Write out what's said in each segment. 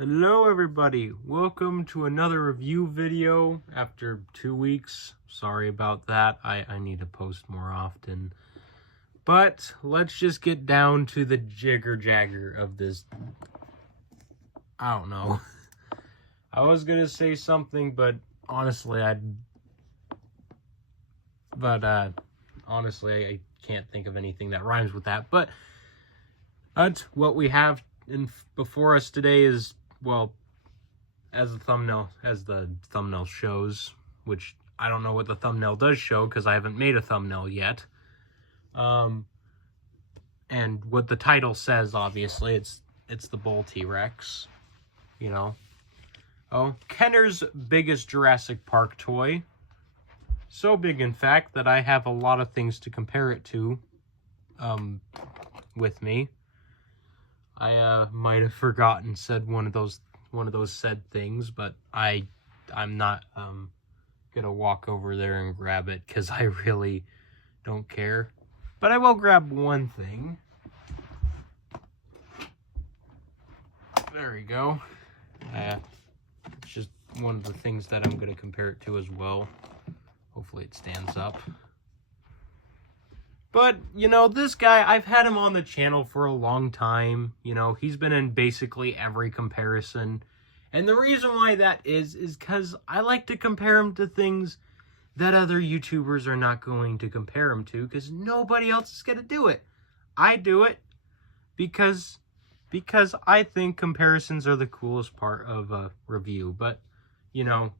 Hello everybody, welcome to another review video after 2 weeks. Sorry about that, I need to post more often. But let's just get down to the jigger-jagger of this. I don't know. I was gonna say something, but honestly I can't think of anything that rhymes with that. But what we have before us today is, well, as the thumbnail shows, which I don't know what the thumbnail does show because I haven't made a thumbnail yet. And what the title says, obviously, it's the bull T-Rex, you know. Oh, Kenner's biggest Jurassic Park toy. So big, in fact, that I have a lot of things to compare it to, with me. I might have forgotten said one of those said things, but I'm not gonna walk over there and grab it because I really don't care. But I will grab one thing. There we go. It's just one of the things that I'm gonna compare it to as well. Hopefully it stands up. But, you know, this guy, I've had him on the channel for a long time. You know, he's been in basically every comparison. And the reason why that is because I like to compare him to things that other YouTubers are not going to compare him to, because nobody else is going to do it. I do it because I think comparisons are the coolest part of a review. But, you know,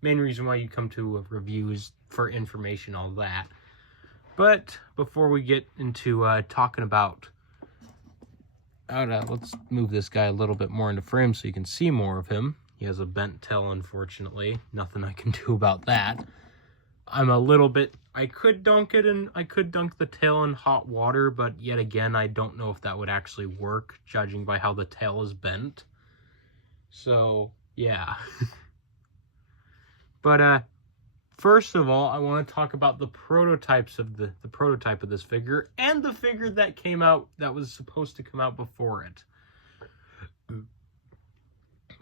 main reason why you come to a review is for information, all that. But before we get into talking about, let's move this guy a little bit more into frame so you can see more of him. He has a bent tail, unfortunately. Nothing I can do about that. I could dunk the tail in hot water, but yet again, I don't know if that would actually work, judging by how the tail is bent. So, yeah. But, first of all, I want to talk about the prototypes of the prototype of this figure and the figure that came out that was supposed to come out before it.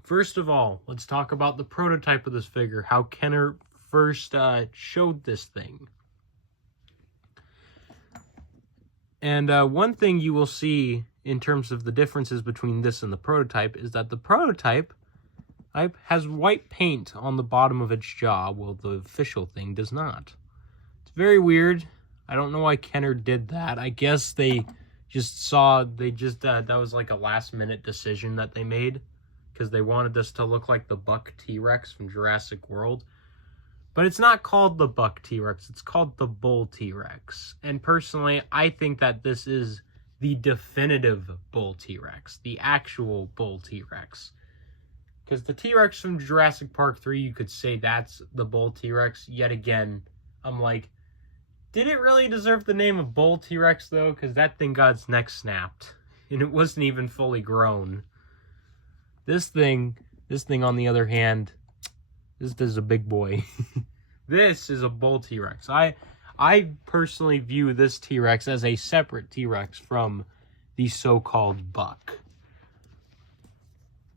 First of all, let's talk about the prototype of this figure, how Kenner first showed this thing. And one thing you will see in terms of the differences between this and the prototype is that the prototype has white paint on the bottom of its jaw, while the official thing does not. It's very weird. I don't know why Kenner did that. I guess that was like a last minute decision that they made, because they wanted this to look like the buck T-Rex from Jurassic World. But it's not called the buck T-Rex, it's called the bull T-Rex. And personally, I think that this is the definitive bull T-Rex, the actual bull T-Rex. Because the T-Rex from Jurassic Park 3, you could say that's the bull T-Rex. Yet again, I'm like, did it really deserve the name of bull T-Rex, though? Because that thing got its neck snapped. And it wasn't even fully grown. This thing, on the other hand, this is a big boy. This is a bull T-Rex. I personally view this T-Rex as a separate T-Rex from the so-called buck.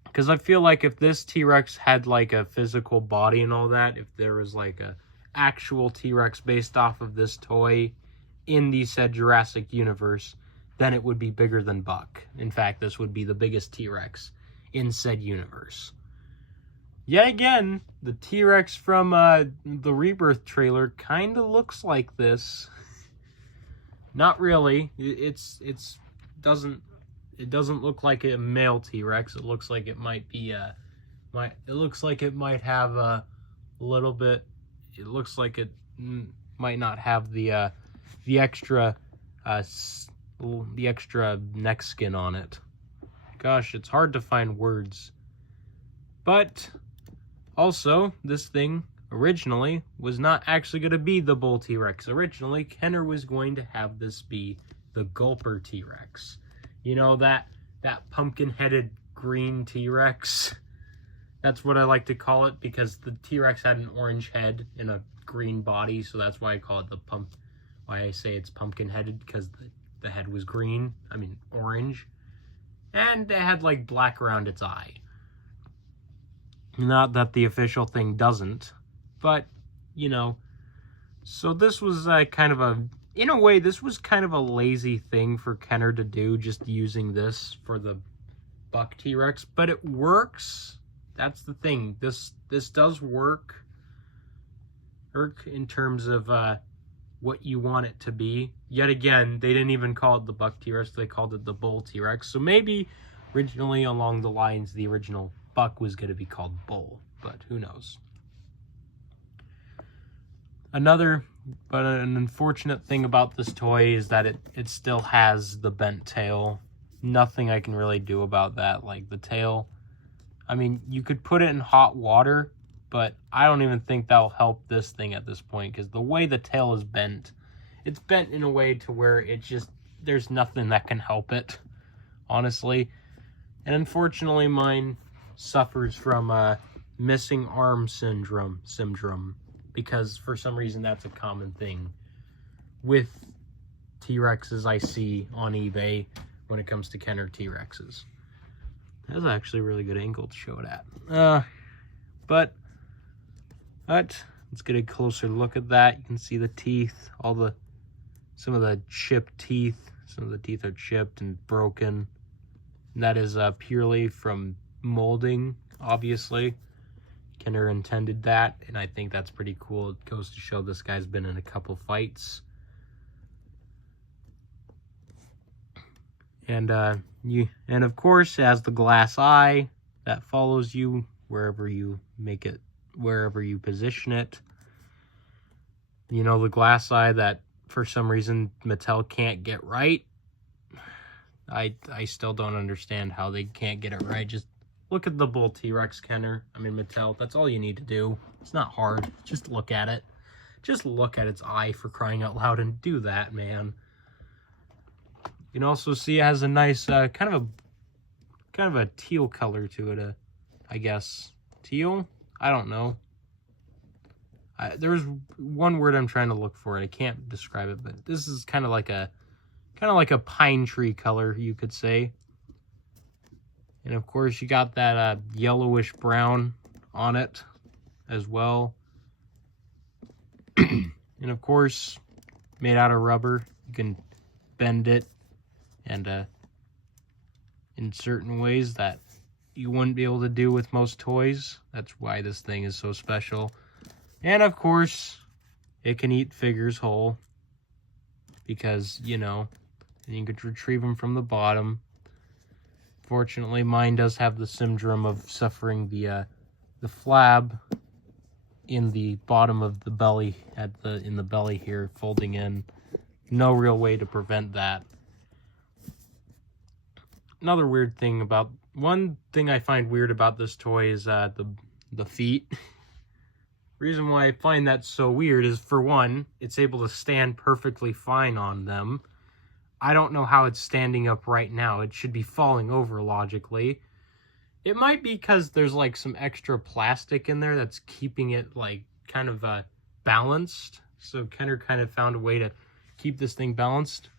Because I feel like if this T-Rex had like a physical body and all that, if there was like a actual T-Rex based off of this toy in the said Jurassic universe, then it would be bigger than Buck. In fact, this would be the biggest T-Rex in said universe. Yet again, the T-Rex from the Rebirth trailer kind of looks like this. Not really. It doesn't look like a male T-Rex. It looks like it might be it looks like it might have a little bit. It looks like it might not have the extra neck skin on it. Gosh, it's hard to find words. But also, this thing originally was not actually going to be the bull T-Rex. Originally, Kenner was going to have this be the Gulper T-Rex. You know, that pumpkin-headed green T-Rex? That's what I like to call it, because the T-Rex had an orange head and a green body, so that's why I call it why I say it's pumpkin-headed, because the head was green, orange, and it had, like, black around its eye. Not that the official thing doesn't, but, you know. So this was kind of a, in a way, this was kind of a lazy thing for Kenner to do, just using this for the buck T-Rex, but it works. That's the thing. This does work in terms of what you want it to be. Yet again, they didn't even call it the buck T-Rex, they called it the bull T-Rex. So maybe originally along the lines, the original buck was going to be called bull, but who knows. Another, but an unfortunate thing about this toy is that it still has the bent tail. Nothing I can really do about that. Like the tail, I mean, you could put it in hot water, but I don't even think that'll help this thing at this point, because the way the tail is bent, it's bent in a way to where it just, there's nothing that can help it, honestly. And unfortunately, mine suffers from missing arm syndrome, because for some reason that's a common thing with T-Rexes I see on eBay when it comes to Kenner T-Rexes. That's actually a really good angle to show it at. But let's get a closer look at that. You can see the teeth, some of the chipped teeth. Some of the teeth are chipped and broken. And that is purely from molding, obviously. Kenner intended that, and I think that's pretty cool. It goes to show this guy's been in a couple fights. And of course, it has the glass eye that follows you wherever you make it, wherever you position it. You know, the glass eye that for some reason Mattel can't get right. I still don't understand how they can't get it right. Just look at the bull T-Rex, Kenner. I mean, Mattel, that's all you need to do. It's not hard. Just look at it. Just look at its eye, for crying out loud, and do that, man. You can also see it has a nice kind of a teal color to it, I guess. Teal? I don't know. There's one word I'm trying to look for. I can't describe it, but this is kind of like a pine tree color, you could say. And of course, you got that yellowish brown on it as well. And of course, made out of rubber. You can bend it and in certain ways that you wouldn't be able to do with most toys. That's why this thing is so special. And of course, it can eat figures whole, because, you know, you could retrieve them from the bottom. Fortunately, mine does have the syndrome of suffering the flab in the bottom of the belly, in the belly here, folding in. No real way to prevent that. Another weird thing one thing I find weird about this toy is the feet. Reason why I find that so weird is, for one, it's able to stand perfectly fine on them. I don't know how it's standing up right now. It should be falling over, logically. It might be because there's like some extra plastic in there that's keeping it like kind of balanced. So Kenner kind of found a way to keep this thing balanced.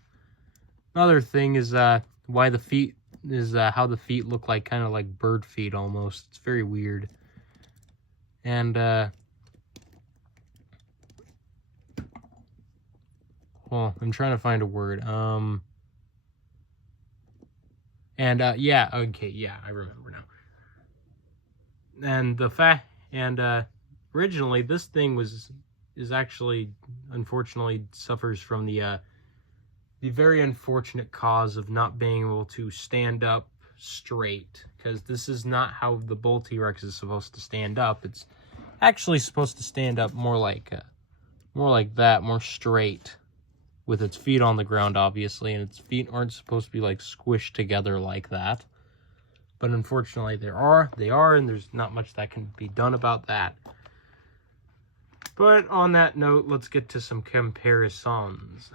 Another thing is why the feet is how the feet look like kind of like bird feet almost. It's very weird. And well, I'm trying to find a word. Yeah, okay, yeah, I remember now. And originally this thing is actually, unfortunately, suffers from the very unfortunate cause of not being able to stand up straight, because this is not how the bull T-Rex is supposed to stand up. It's actually supposed to stand up more like that, more straight, with its feet on the ground, obviously, and its feet aren't supposed to be like squished together like that. But unfortunately, they are, and there's not much that can be done about that. But on that note, let's get to some comparisons.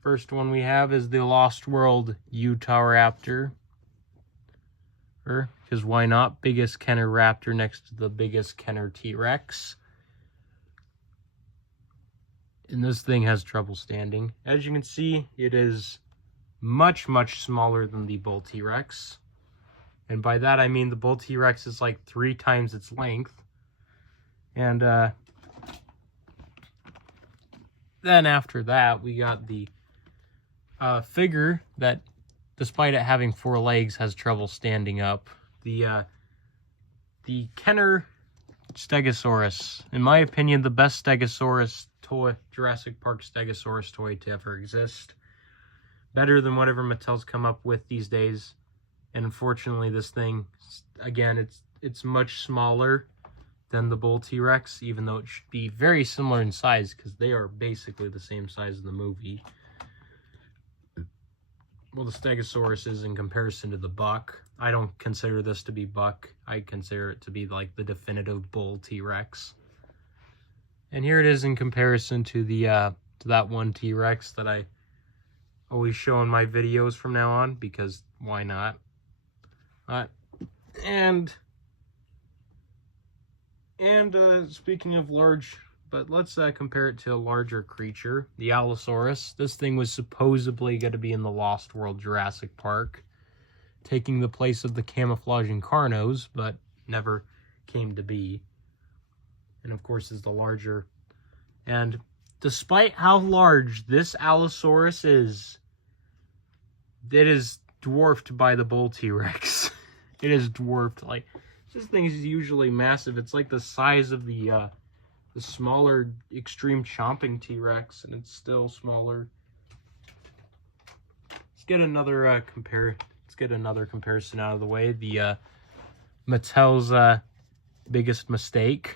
First one we have is the Lost World Utahraptor. Because why not? Biggest Kenner Raptor next to the biggest Kenner T-Rex. And this thing has trouble standing. As you can see, it is much, much smaller than the bull T-Rex. And by that I mean the bull T-Rex is like 3 times its length. And then after that, we got the figure that, despite it having 4 legs, has trouble standing up. The Kenner Stegosaurus. In my opinion, the best Stegosaurus toy, Jurassic Park Stegosaurus toy to ever exist. Better than whatever Mattel's come up with these days. And unfortunately, this thing, again, it's much smaller than the bull T-Rex, even though it should be very similar in size, because they are basically the same size in the movie. Well, the Stegosaurus is in comparison to the buck. I don't consider this to be buck. I consider it to be like the definitive bull T-Rex. And here it is in comparison to the to that one T-Rex that I always show in my videos from now on, because why not? And speaking of large, but let's compare it to a larger creature, the Allosaurus. This thing was supposedly going to be in the Lost World Jurassic Park, taking the place of the camouflaging carnos, but never came to be. And of course is the larger. And despite how large this Allosaurus is, it is dwarfed by the bull T-Rex. It is dwarfed. Like, this thing is usually massive. It's like the size of the smaller extreme chomping T-Rex, and it's still smaller. Let's get another comparison out of the way. The Mattel's biggest mistake.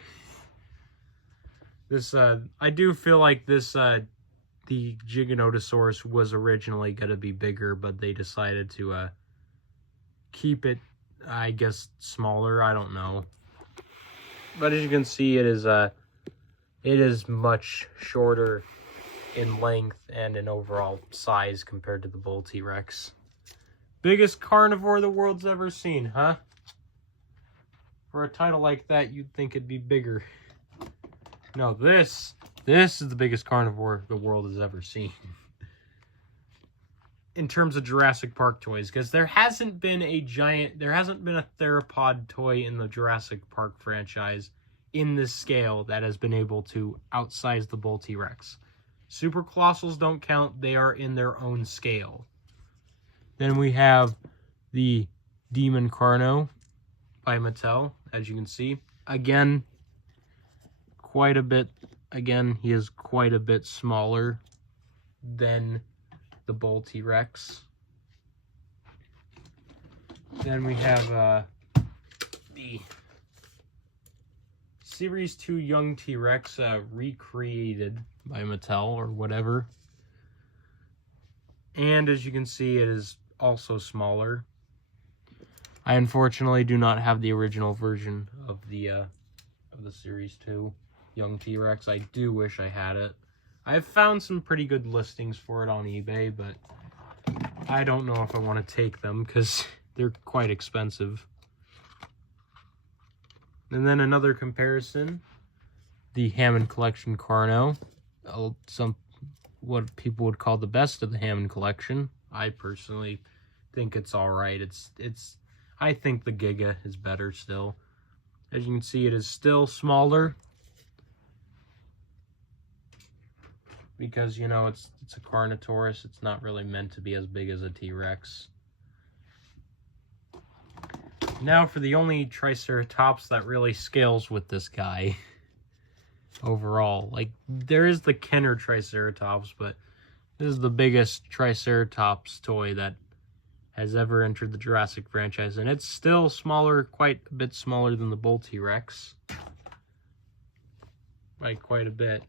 This I do feel like this the Giganotosaurus was originally going to be bigger, but they decided to keep it, I guess, smaller. I don't know. But as you can see, it is much shorter in length and in overall size compared to the bull T-Rex. Biggest carnivore the world's ever seen, huh? For a title like that, you'd think it'd be bigger. No, this is the biggest carnivore the world has ever seen. In terms of Jurassic Park toys, because there hasn't been a theropod toy in the Jurassic Park franchise in this scale that has been able to outsize the bull T-Rex. Super Colossals don't count, they are in their own scale. Then we have the Demon Carno by Mattel, as you can see. Again, he is quite a bit smaller than the bull T-Rex. Then we have the Series 2 Young T-Rex recreated by Mattel or whatever. And as you can see, it is also smaller. I unfortunately do not have the original version of the Series 2 Young T-Rex. I do wish I had it. I've found some pretty good listings for it on eBay, but I don't know if I want to take them because they're quite expensive. And then another comparison, the Hammond Collection Carno. What people would call the best of the Hammond Collection. I personally think it's alright. I think the Giga is better still. As you can see, it is still smaller. Because, you know, it's a Carnotaurus. It's not really meant to be as big as a T-Rex. Now for the only Triceratops that really scales with this guy. Overall. Like, there is the Kenner Triceratops, but this is the biggest Triceratops toy that has ever entered the Jurassic franchise. And it's still smaller, quite a bit smaller than the bull T-Rex. By quite a bit.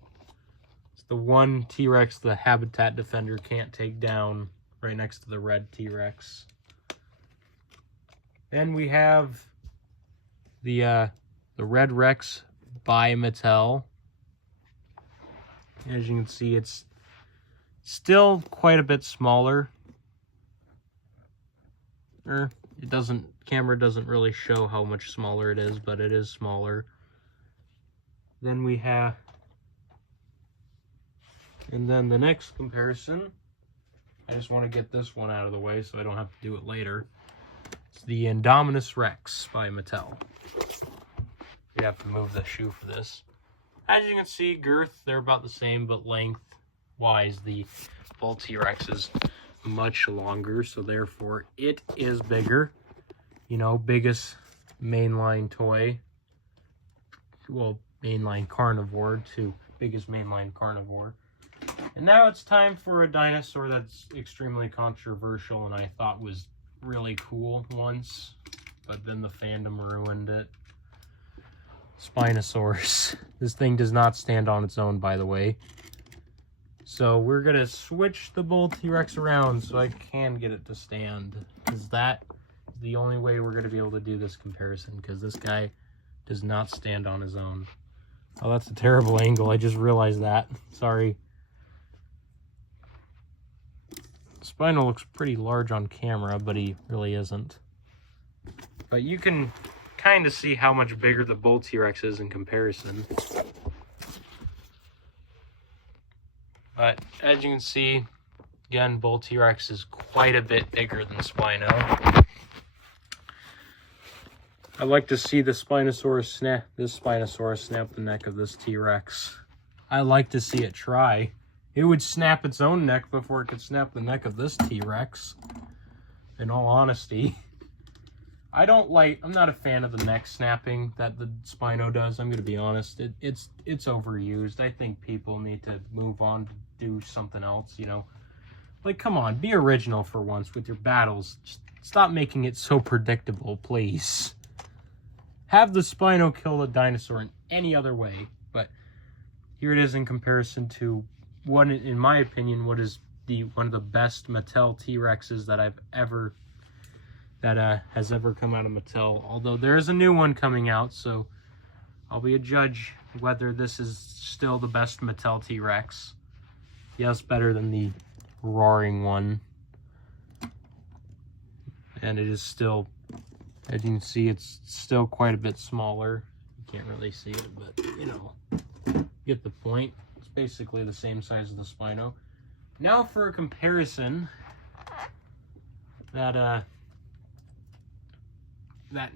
The one T-Rex the Habitat Defender can't take down, right next to the red T-Rex. Then we have the Red Rex by Mattel. As you can see, it's still quite a bit smaller. Camera doesn't really show how much smaller it is, but it is smaller. Then we have, and then the next comparison, I just want to get this one out of the way so I don't have to do it later. It's the Indominus Rex by Mattel. You have to move the shoe for this. As you can see, girth, they're about the same, but length-wise, the bull T-Rex is much longer, so therefore it is bigger. You know, biggest mainline toy. Well, mainline carnivore to biggest mainline carnivore. And now it's time for a dinosaur that's extremely controversial and I thought was really cool once, but then the fandom ruined it. Spinosaurus. This thing does not stand on its own, by the way. So we're gonna switch the bull T-Rex around so I can get it to stand, because that is the only way we're gonna be able to do this comparison, because this guy does not stand on his own. Oh, that's a terrible angle. I just realized that. Sorry. Spino looks pretty large on camera, but he really isn't. But you can kind of see how much bigger the bull T-Rex is in comparison. But as you can see, again, bull T-Rex is quite a bit bigger than Spino. I'd like to see this Spinosaurus snap the neck of this T-Rex. I like to see it try. It would snap its own neck before it could snap the neck of this T-Rex. In all honesty. I'm not a fan of the neck snapping that the Spino does. I'm going to be honest. It's overused. I think people need to move on to do something else, you know. Like, come on, be original for once with your battles. Just stop making it so predictable, please. Have the Spino kill the dinosaur in any other way, but here it is in comparison to one, in my opinion, what is one of the best Mattel T-Rexes that has ever come out of Mattel. Although there is a new one coming out, so I'll be a judge whether this is still the best Mattel T-Rex. Yes, better than the roaring one. And it is still, as you can see, it's still quite a bit smaller. You can't really see it, but you know, get the point. It's basically the same size as the Spino. Now for a comparison that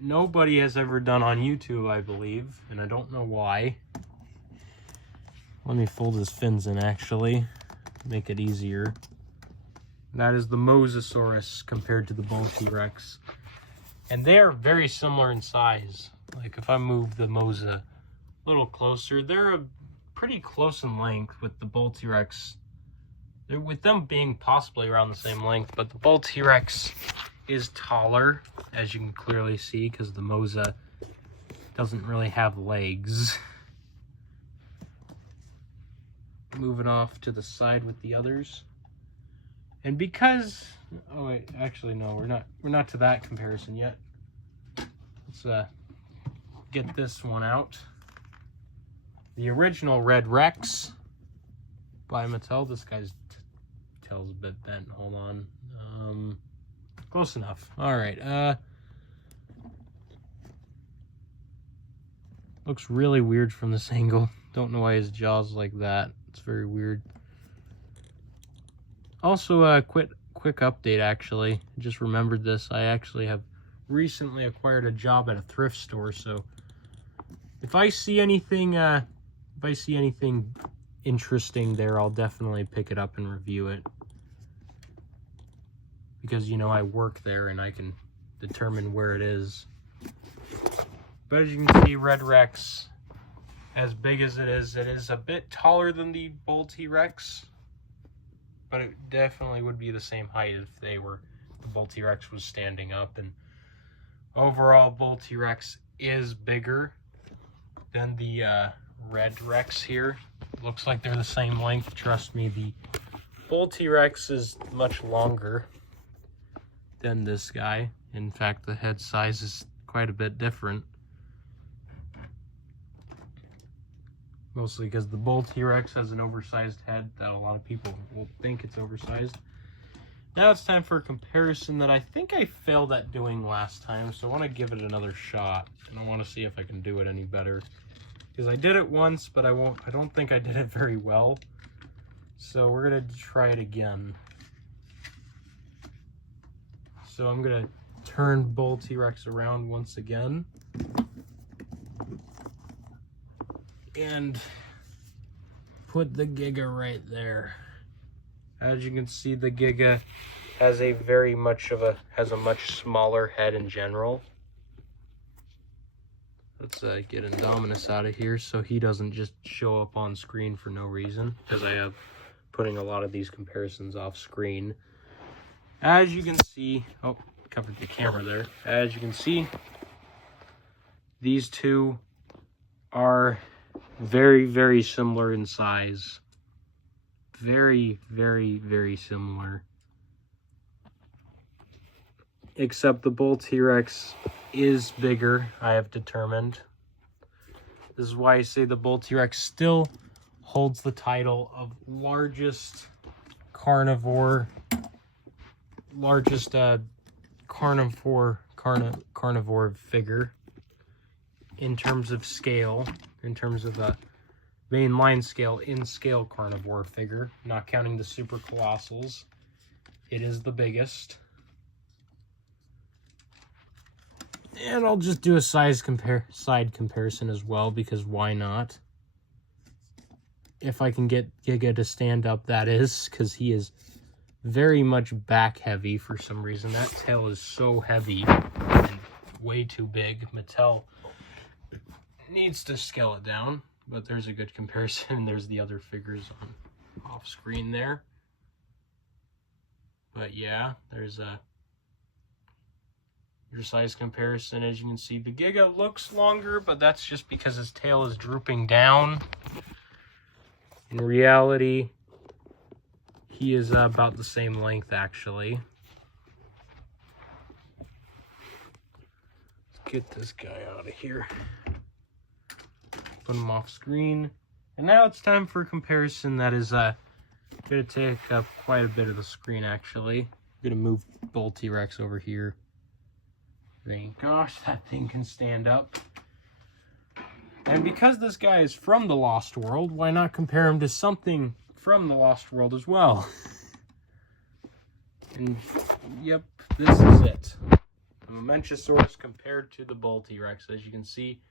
nobody has ever done on YouTube, I believe, and I don't know why. Let me fold his fins in, actually, make it easier. That is the Mosasaurus compared to the bull T-Rex. And they are very similar in size. Like, if I move the Mosa a little closer, they're pretty close in length with the bull T-Rex. With them being possibly around the same length, but the bull T-Rex is taller, as you can clearly see, because the Mosa doesn't really have legs. Moving off to the side with the others. And because, oh wait, actually no, we're not to that comparison yet. Let's get this one out. The original Red Rex by Mattel. This guy's tail's a bit bent. Hold on. Close enough. All right. Looks really weird from this angle. Don't know why his jaw's like that. It's very weird. Also, a quick update, actually. I just remembered this. I actually have recently acquired a job at a thrift store, so if I see anything interesting there, I'll definitely pick it up and review it. Because, you know, I work there and I can determine where it is. But as you can see, Red Rex, as big as it is a bit taller than the bull T-Rex. But it definitely would be the same height if the bull T-Rex was standing up. And overall, bull T-Rex is bigger than the Red Rex here. Looks like they're the same length. Trust me, the bull T-Rex is much longer than this guy. In fact, the head size is quite a bit different. Mostly because the bull T-Rex has an oversized head that a lot of people will think it's oversized. Now it's time for a comparison that I think I failed at doing last time, so I want to give it another shot. And I want to see if I can do it any better. Because I did it once, but I don't think I did it very well. So we're going to try it again. So I'm going to turn bull T-Rex around once again. And put the Giga right there. As you can see, the Giga has a much smaller head in general. Let's get Indominus out of here so he doesn't just show up on screen for no reason, because I have putting a lot of these comparisons off screen. As you can see, oh, covered the camera there. As you can see, these two are very, very similar in size. Very, very, very similar. Except the bull T-Rex is bigger, I have determined. This is why I say the bull T-Rex still holds the title of largest carnivore figure in terms of scale, in terms of a mainline scale, in scale carnivore figure, not counting the super colossals. It is the biggest. And I'll just do a side comparison as well, because why not? If I can get Giga to stand up, that is, because he is very much back heavy for some reason. That tail is so heavy and way too big. Mattel needs to scale it down, but there's a good comparison. There's the other figures off screen there. But yeah, there's a your size comparison. As you can see, the Giga looks longer, but that's just because his tail is drooping down. In reality, he is about the same length, actually. Let's get this guy out of here. Put him off screen. And now it's time for a comparison that is going to take up quite a bit of the screen, actually. I'm going to move bull T-Rex over here. Thank gosh, that thing can stand up. And because this guy is from the Lost World, why not compare him to something from the Lost World as well? And yep, this is it. The Mamenchisaurus compared to the bull T-Rex. As you can see,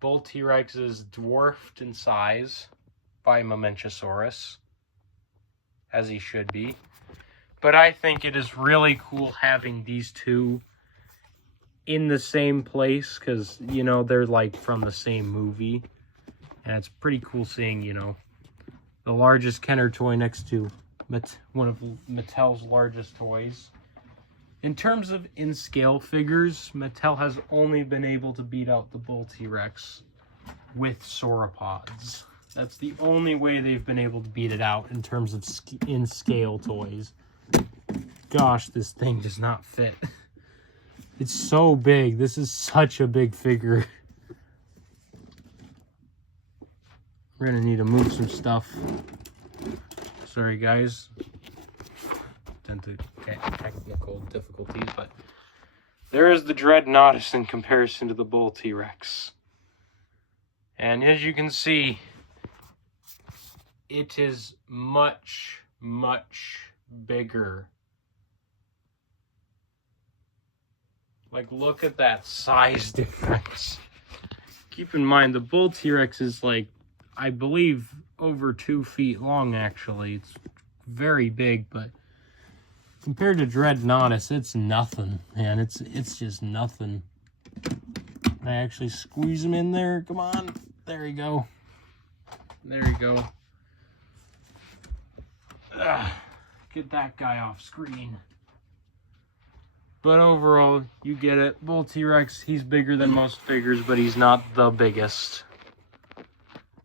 bull T-Rex is dwarfed in size by Mamenchisaurus, as he should be. But I think it is really cool having these two in the same place, because, you know, they're like from the same movie. And it's pretty cool seeing, you know, the largest Kenner toy next to one of Mattel's largest toys. In terms of in-scale figures, Mattel has only been able to beat out the bull T-Rex with Sauropods. That's the only way they've been able to beat it out in terms of in-scale toys. Gosh, this thing does not fit. It's so big. This is such a big figure. We're gonna need to move some stuff. Sorry, guys. Tend to get technical difficulties, but there is the Dreadnoughtus in comparison to the bull T-Rex. And as you can see, it is much, much bigger. Like, look at that size difference. Keep in mind, the bull T-Rex is like, I believe, over 2 feet long, actually. It's very big, but compared to Dreadnoughtus, it's nothing, man. It's just nothing. I actually squeeze him in there. Come on. There you go. There you go. Get that guy off screen. But overall, you get it. Bull T-Rex, he's bigger than most figures, but he's not the biggest.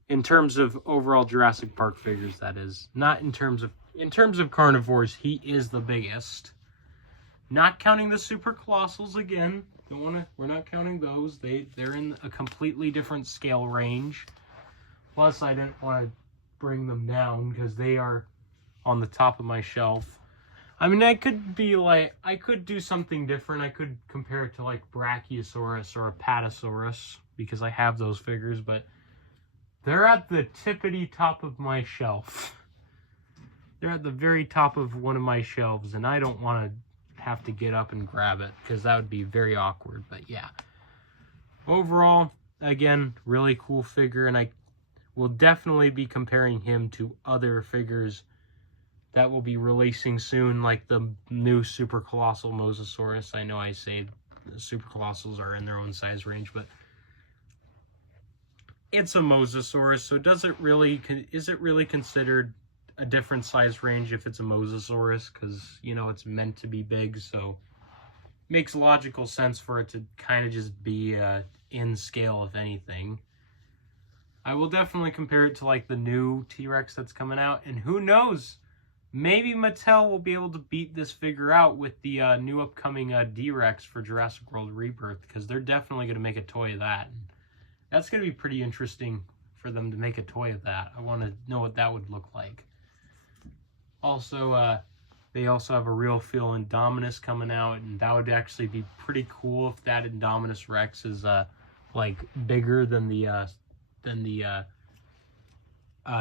In terms of overall Jurassic Park figures, that is. Not in terms of carnivores, he is the biggest. Not counting the super colossals again. We're not counting those. They're in a completely different scale range. Plus, I didn't want to bring them down because they are on the top of my shelf. I mean, I could do something different. I could compare it to like Brachiosaurus or Apatosaurus because I have those figures, but they're at the tippity top of my shelf. They're at the very top of one of my shelves, and I don't want to have to get up and grab it, because that would be very awkward. But yeah, overall, again, really cool figure, and I will definitely be comparing him to other figures that will be releasing soon, like the new super colossal Mosasaurus. I know I say the super colossals are in their own size range, but it's a Mosasaurus, so is it really considered a different size range if it's a Mosasaurus? Because, you know, it's meant to be big, so it makes logical sense for it to kind of just be in scale, if anything. I will definitely compare it to, like, the new T-Rex that's coming out, and who knows, maybe Mattel will be able to beat this figure out with the new upcoming D-Rex for Jurassic World Rebirth, because they're definitely going to make a toy of that. That's going to be pretty interesting for them to make a toy of that. I want to know what that would look like. Also, they also have a real feel Indominus coming out, and that would actually be pretty cool if that Indominus Rex is like bigger than the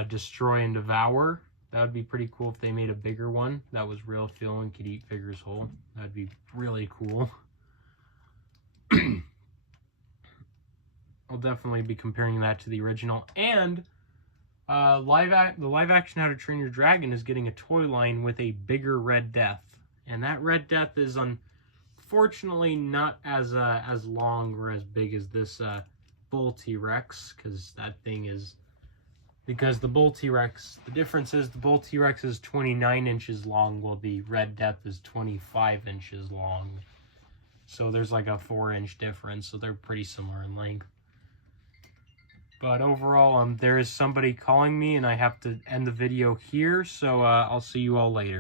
Destroy and Devour. That would be pretty cool if they made a bigger one that was real feel and could eat figures whole. That'd be really cool. I'll definitely be comparing that to the original. And the live action How to Train Your Dragon is getting a toy line with a bigger Red Death, and that Red Death is unfortunately not as long or as big as this Bull T-Rex, because the Bull T-Rex, the difference is the Bull T-Rex is 29 inches long, while the Red Death is 25 inches long. So there's like a 4-inch difference, so they're pretty similar in length. But overall, there is somebody calling me, and I have to end the video here, so I'll see you all later.